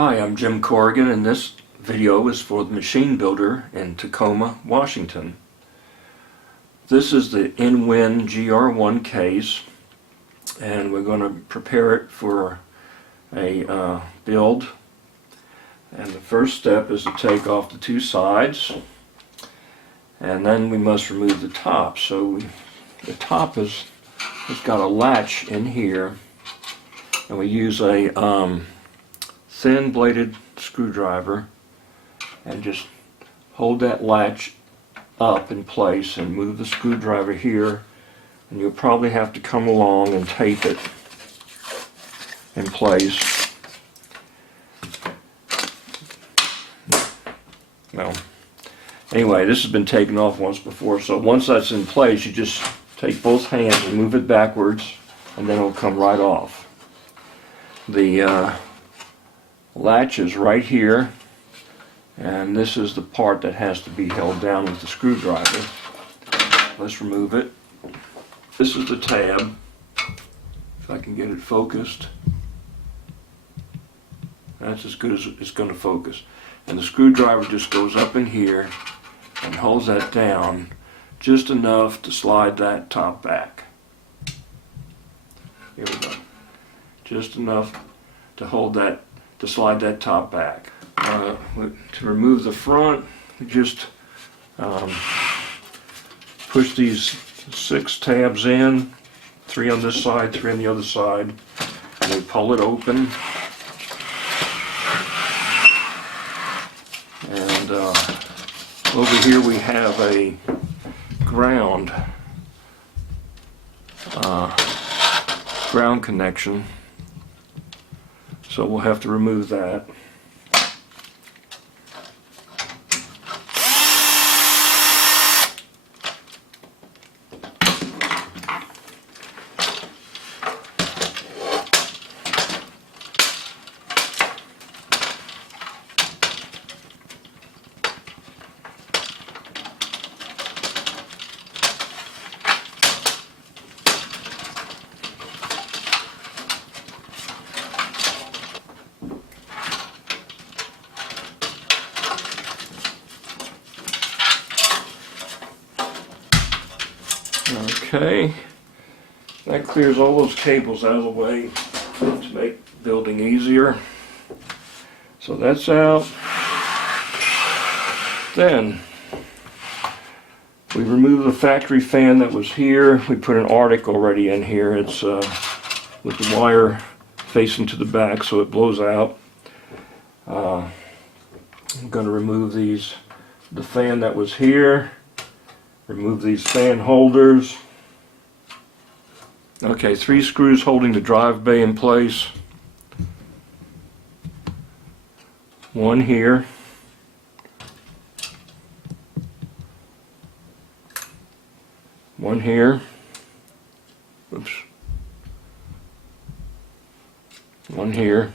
Hi, I'm Jim Corrigan, and this video is for the machine builder in Tacoma, Washington. This is the InWIn GRone case, and we're going to prepare it for a build. And the first step is to take off the two sides, and then we must remove the top. So the top has got a latch in here, and we use a thin bladed screwdriver and just hold that latch up in place and move the screwdriver here, and you'll probably have to come along and tape it in place. Well, anyway, this has been taken off once before, so once that's in place, you just take both hands and move it backwards, and then it'll come right off. The latch is right here, and this is the part that has to be held down with the screwdriver. Let's remove it. This is the tab, if I can get it focused. That's as good as it's going to focus. And the screwdriver just goes up in here and holds that down just enough to slide that top back. Here we go. Just enough to hold that, to slide that top back. To remove the front, we just push these 6 tabs in, 3 on this side, 3 on the other side, and we pull it open. And over here we have a ground connection, so we'll have to remove that. Okay, that clears all those cables out of the way to make building easier. So that's out. Then we remove the factory fan that was here. We put an Arctic already in here. It's with the wire facing to the back so it blows out. I'm going to remove the fan that was here. Remove these fan holders. Okay, 3 screws holding the drive bay in place. 1 here. 1 here. Oops. 1 here.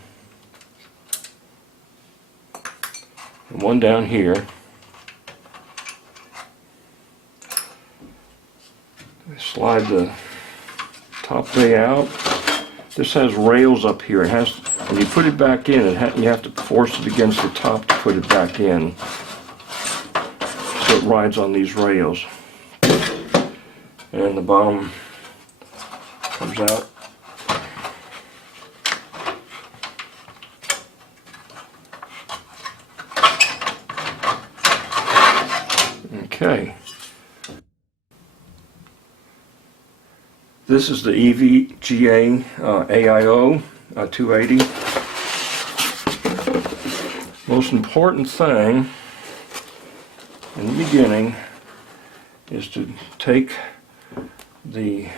And 1 down here. Slide the top bay out. This has rails up here. It has, when you put it back in, you have to force it against the top to put it back in, so it rides on these rails. And the bottom comes out. Okay. This is the EVGA AIO 280. Most important thing in the beginning is to take the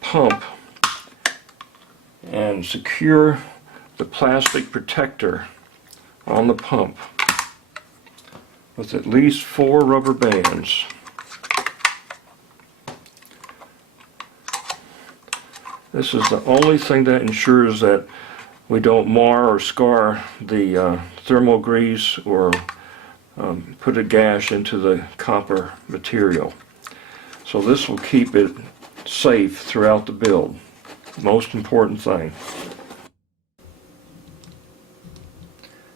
pump and secure the plastic protector on the pump with at least 4 rubber bands. This is the only thing that ensures that we don't mar or scar the thermal grease or put a gash into the copper material. So this will keep it safe throughout the build. Most important thing.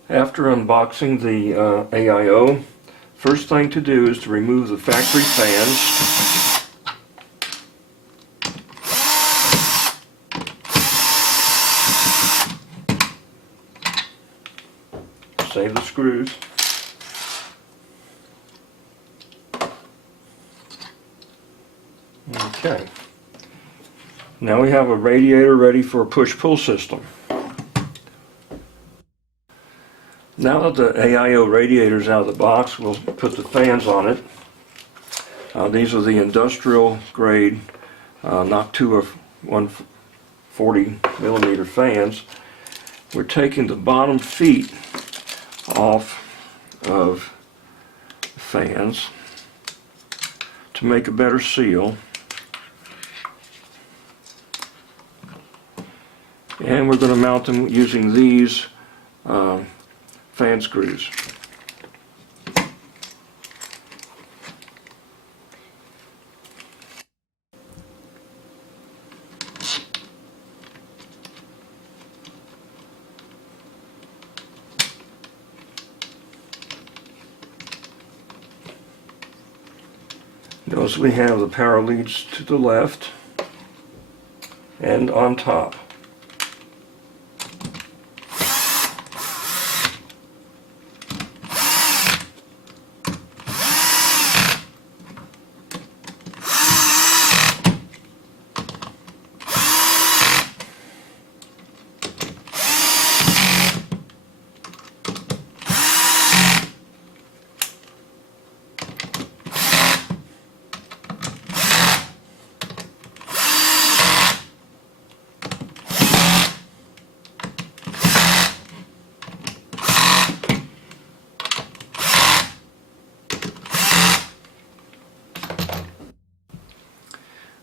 After unboxing the AIO, first thing to do is to remove the factory fans. Save the screws. Okay. Now we have a radiator ready for a push-pull system. Now that the AIO radiator is out of the box, we'll put the fans on it. These are the industrial grade Noctua 140 millimeter fans. We're taking the bottom feet off of the fans to make a better seal. And we're going to mount them using these fan screws. Notice we have the power leads to the left and on top.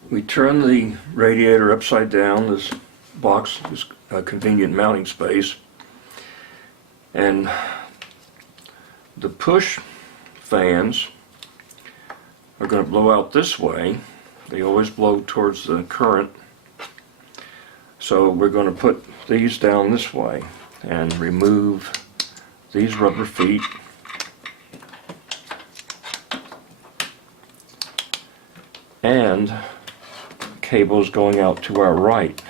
We turn the radiator upside down. This box is a convenient mounting space. And the push fans are going to blow out this way. They always blow towards the current. So we're going to put these down this way and remove these rubber feet. And cables going out to our right.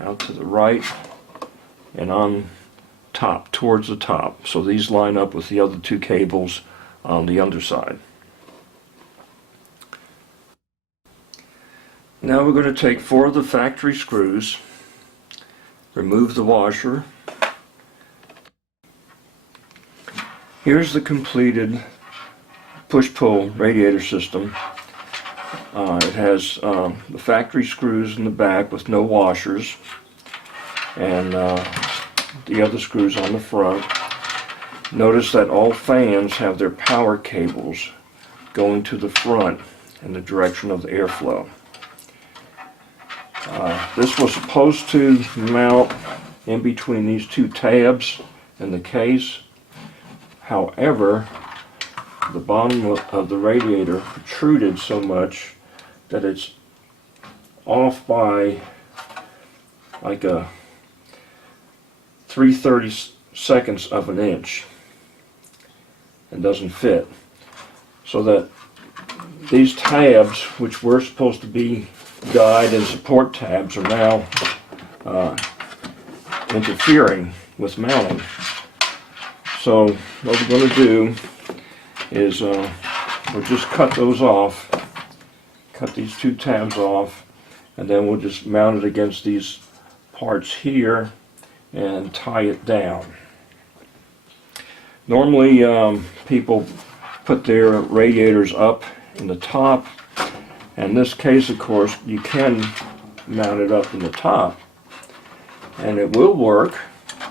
Out to the right and on top, towards the top. So these line up with the other two cables on the underside. Now we're going to take 4 of the factory screws, remove the washer. Here's the completed push-pull radiator system. It has the factory screws in the back with no washers, and the other screws on the front. Notice that all fans have their power cables going to the front in the direction of the airflow. This was supposed to mount in between these two tabs in the case. However, the bottom of the radiator protruded so much that it's off by like a 3/32 of an inch and doesn't fit. So that these tabs, which were supposed to be guide and support tabs, are now interfering with mounting. So what we're going to do is we'll just cut those off, cut these two tabs off, and then we'll just mount it against these parts here and tie it down. Normally people put their radiators up in the top. In this case, of course, you can mount it up in the top, and it will work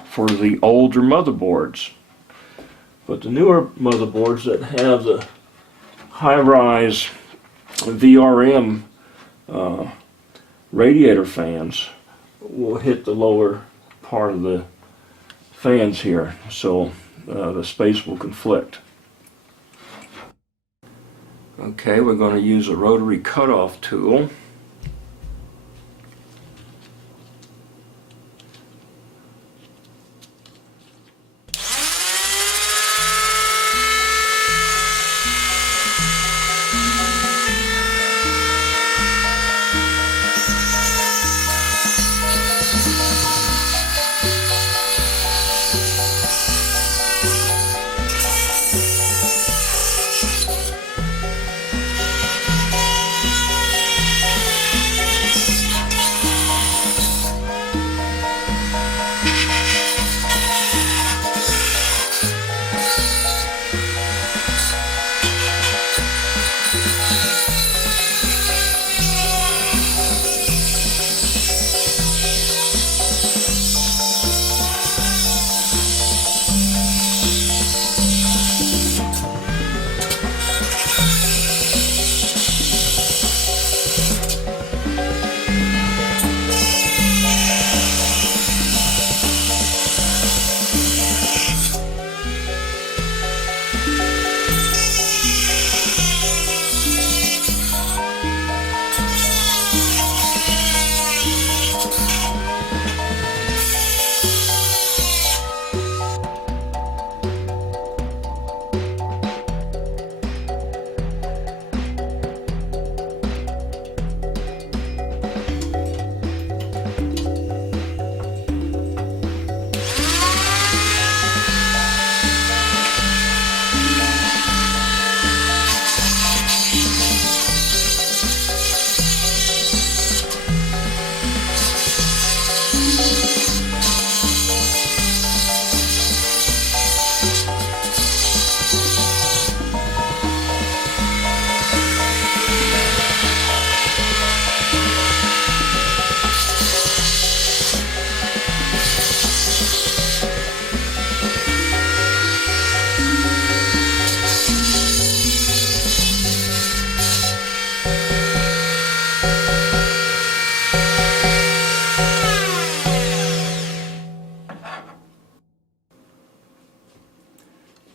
for the older motherboards. But the newer motherboards that have the high-rise VRM radiator fans will hit the lower part of the fans here. So the space will conflict. Okay, we're going to use a rotary cutoff tool.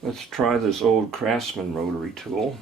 Let's try this old Craftsman rotary tool.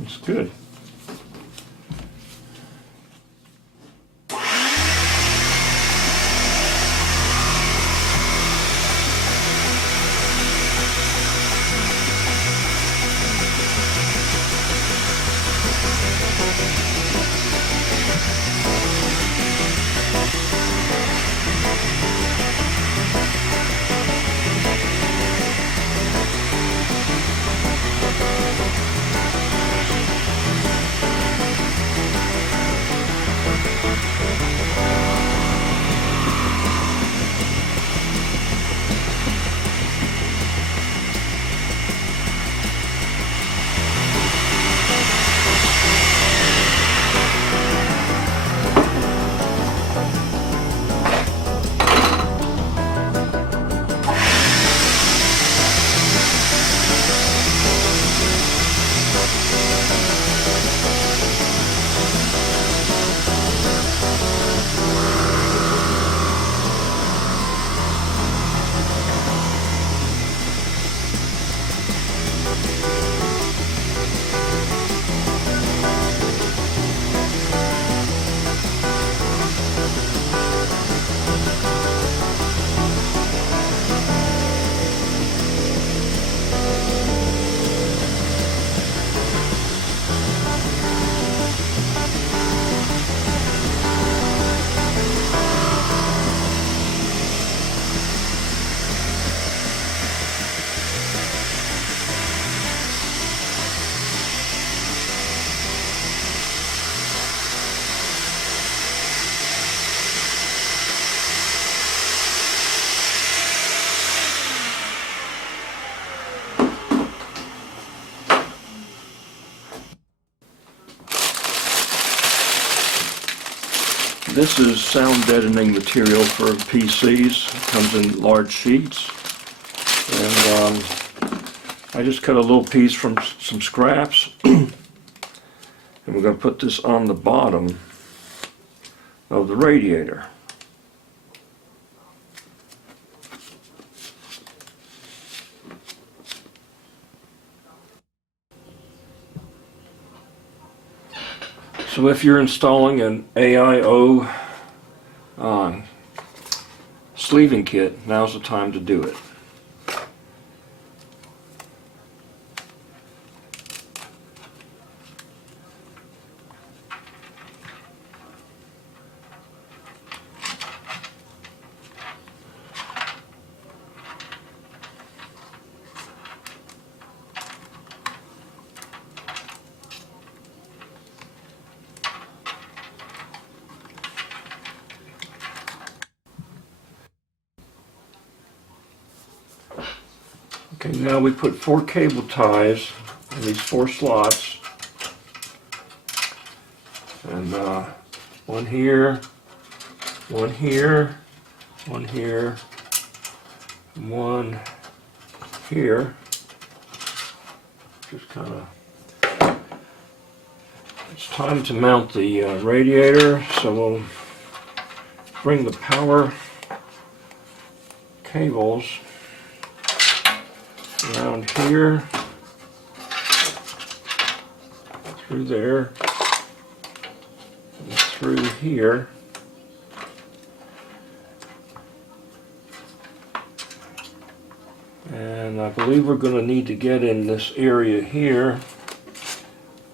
It's good. this is sound deadening material for PCs. It comes in large sheets. And I just cut a little piece from some scraps. And we're going to put this on the bottom of the radiator. So if you're installing an AIO sleeving kit, now's the time to do it. Okay, now we put 4 cable ties in these 4 slots, and one here, one here, one here, and one here. Just kind of, it's time to mount the radiator, so we'll bring the power cables around here, through there, and through here. And I believe we're going to need to get in this area here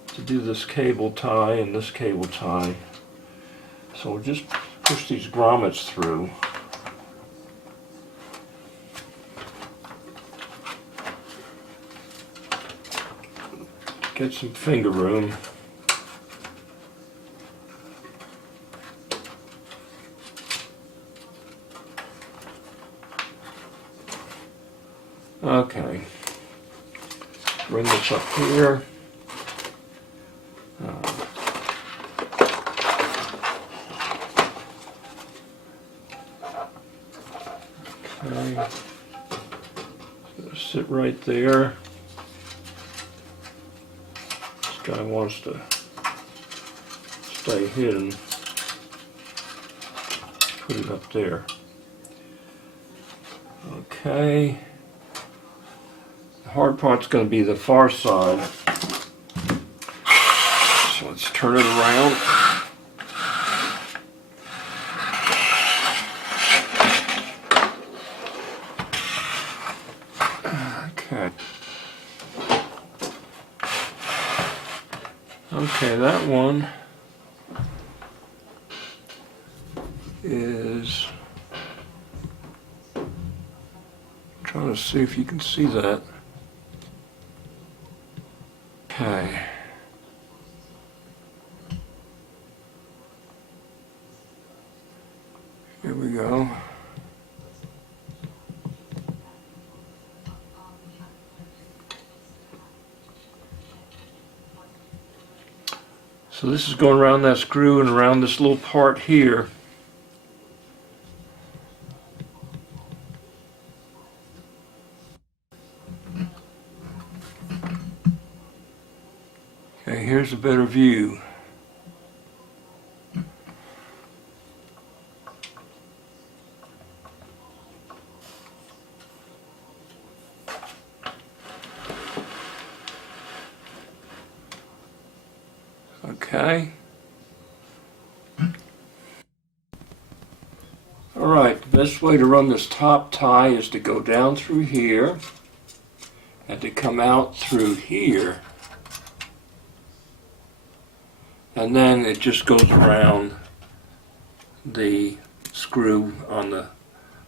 to do this cable tie and this cable tie. So we'll just push these grommets through. Get some finger room. Okay. Bring this up here. Okay. Sit right there. Guy wants to stay hidden. Put it up there. Okay. The hard part's going to be the far side. So let's turn it around. Okay. Okay, that one is, I'm trying to see if you can see that. Okay. Here we go. So this is going around that screw and around this little part here. Okay, here's a better view. Okay. Alright, the best way to run this top tie is to go down through here and to come out through here. And then it just goes around the screw on the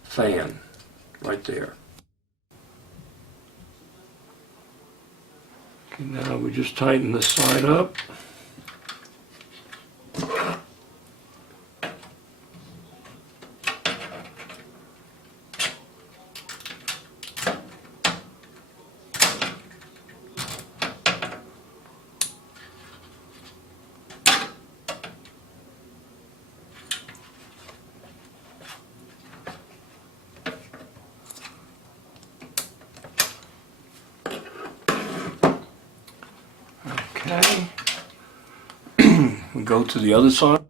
fan right there. Okay, now we just tighten this side up. Okay. We go to the other side.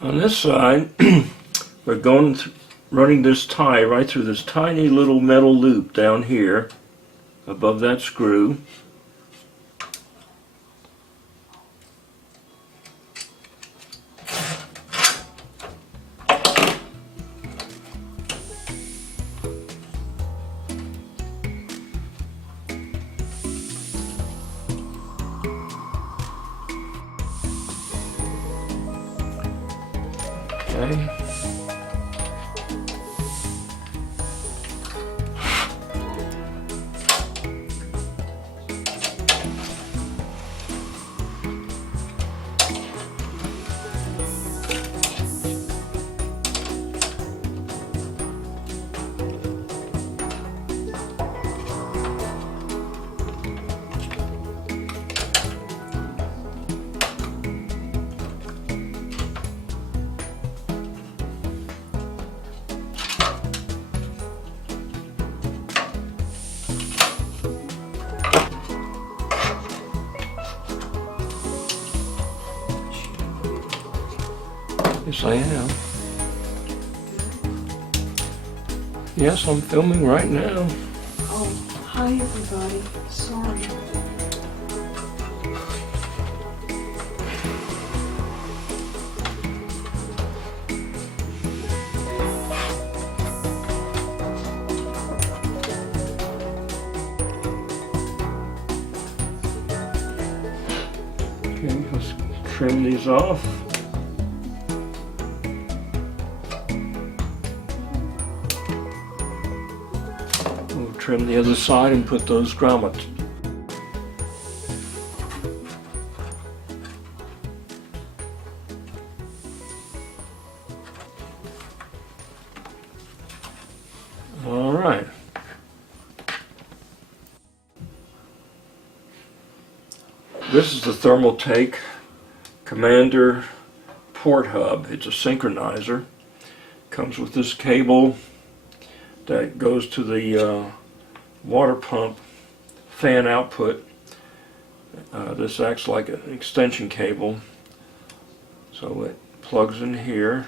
On this side, we're running this tie right through this tiny little metal loop down here above that screw. Okay. Yes, I am. Yes, I'm filming right now. Oh, hi everybody. Sorry. Okay, let's trim these off. We'll trim the other side and put those grommets. All right. This is the Thermaltake Commander port hub. It's a synchronizer. Comes with this cable that goes to the water pump fan output. This acts like an extension cable. So it plugs in here.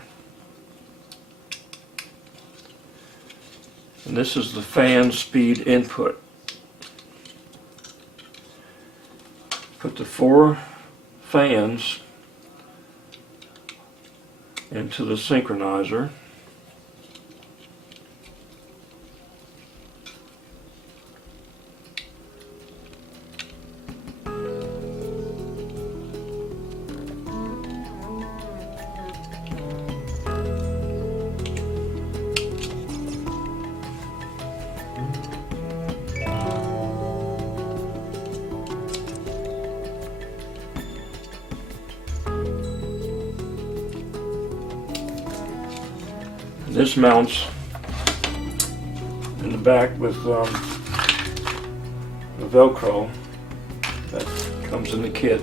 And this is the fan speed input. Put the 4 fans into the synchronizer. This mounts in the back with the Velcro that comes in the kit.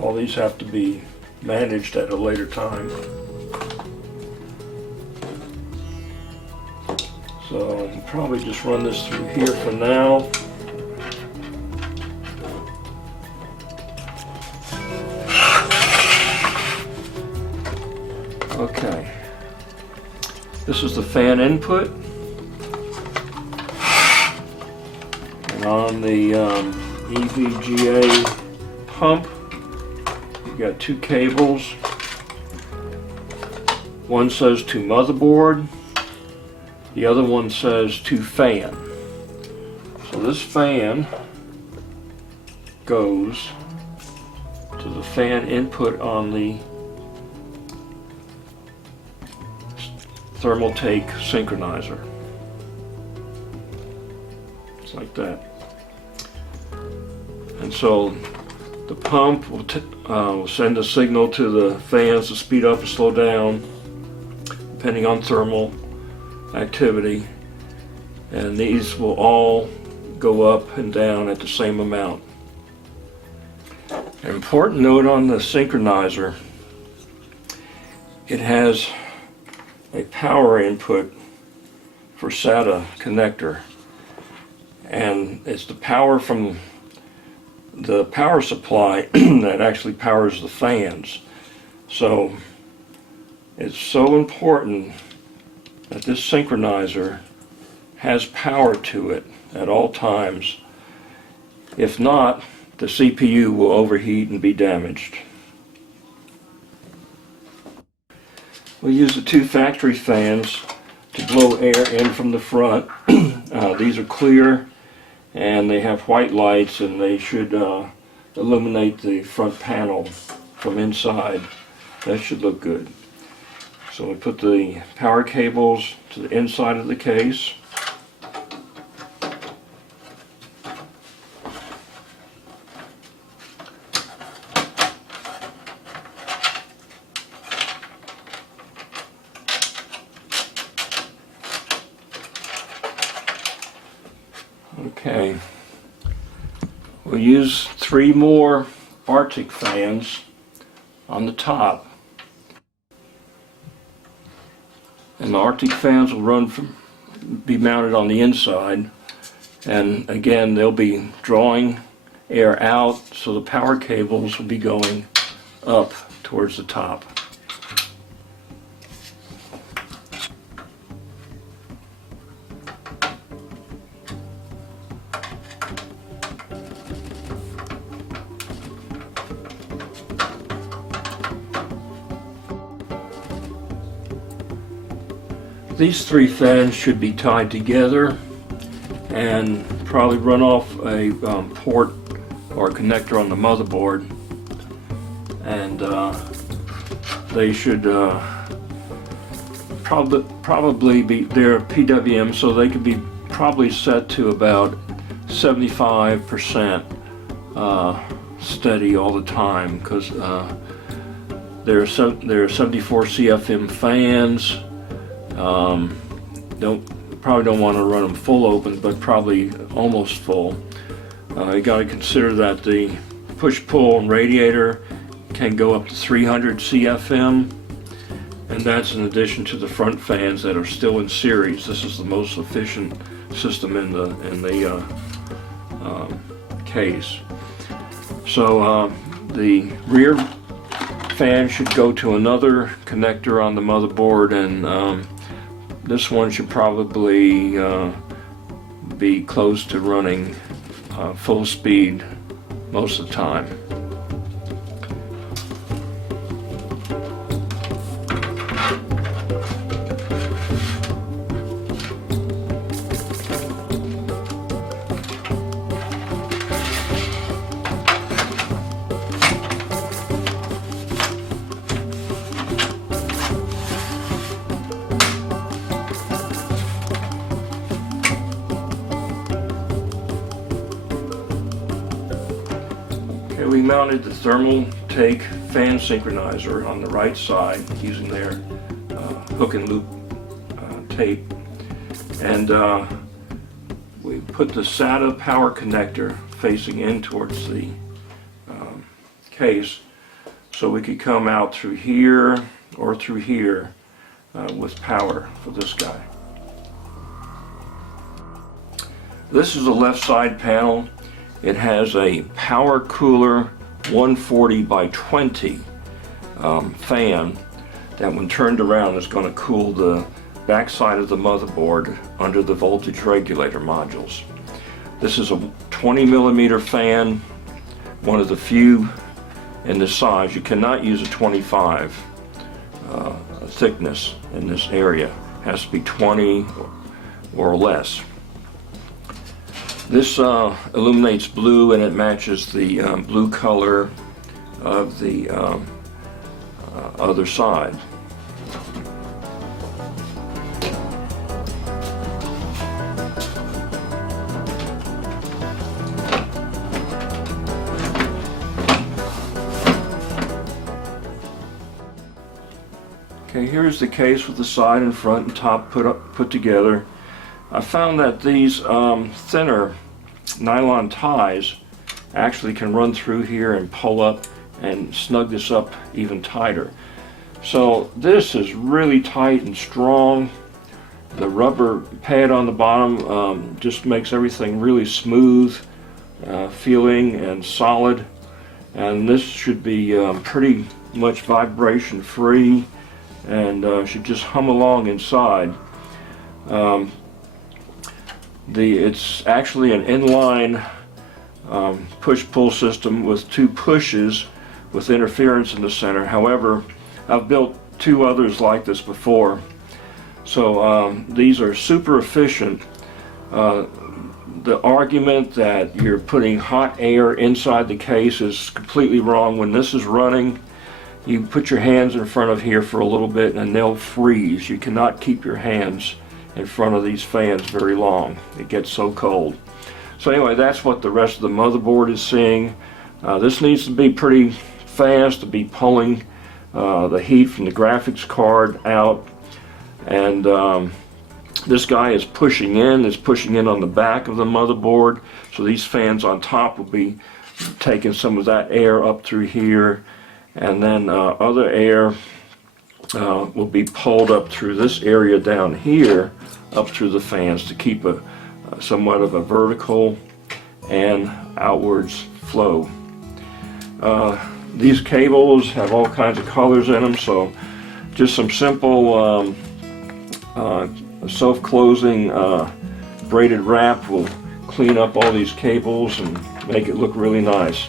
All these have to be managed at a later time. So I'll probably just run this through here for now. Okay, this is the fan input, and on the EVGA pump, you've got 2 cables. One says to motherboard, the other one says to fan. So this fan goes to the fan input on the Thermaltake synchronizer. It's like that. And so the pump will send a signal to the fans to speed up or slow down depending on thermal activity, and these will all go up and down at the same amount. An important note on the synchronizer, it has a power input for SATA connector, and it's the power from the power supply that actually powers the fans. So it's so important that this synchronizer has power to it at all times. If not, the CPU will overheat and be damaged. We'll use the two factory fans to blow air in from the front. These are clear and they have white lights, and they should illuminate the front panel from inside. That should look good. So we put the power cables to the inside of the case. Okay, we'll use 3 more Arctic fans on the top, and the Arctic fans will be mounted on the inside, and again they'll be drawing air out, so the power cables will be going up towards the top. These 3 fans should be tied together and probably run off a port or a connector on the motherboard, and they should probably be, they're PWM, so they could be probably set to about 75% steady all the time, because there are 74 CFM fans. Probably don't want to run them full open, but probably almost full. You got to consider that the push-pull radiator can go up to 300 CFM, and that's in addition to the front fans that are still in series. This is the most efficient system in the case. So the rear fan should go to another connector on the motherboard, and this one should probably be close to running full speed most of the time. We mounted the thermal take fan synchronizer on the right side using their hook and loop tape, and we put the SATA power connector facing in towards the case, so we could come out through here or through here with power for this guy. This is the left side panel. It has a power cooler 140 by 20 fan that, when turned around, is going to cool the back side of the motherboard under the voltage regulator modules. This is a 20 millimeter fan, one of the few in this size. You cannot use a 25 thickness in this area. It has to be 20 or less. This illuminates blue, and it matches the blue color of the other side. Okay, here's the case with the side and front and top put together. I found that these thinner nylon ties actually can run through here and pull up and snug this up even tighter. So this is really tight and strong, The rubber pad on the bottom just makes everything really smooth feeling and solid, and this should be pretty much vibration free and should just hum along inside. It's actually an inline push-pull system with 2 pushes with interference in the center. However, I've built 2 others like this before, so these are super efficient. The argument that you're putting hot air inside the case is completely wrong. When this is running, you put your hands in front of here for a little bit and they'll freeze. You cannot keep your hands in front of these fans very long. It gets so cold. So anyway, that's what the rest of the motherboard is seeing. This needs to be pretty fast to be pulling the heat from the graphics card out. And this guy is pushing in on the back of the motherboard. So these fans on top will be taking some of that air up through here. And then other air will be pulled up through this area down here, up through the fans to keep somewhat of a vertical and outwards flow. These cables have all kinds of colors in them, so just some simple self-closing braided wrap will clean up all these cables and make it look really nice.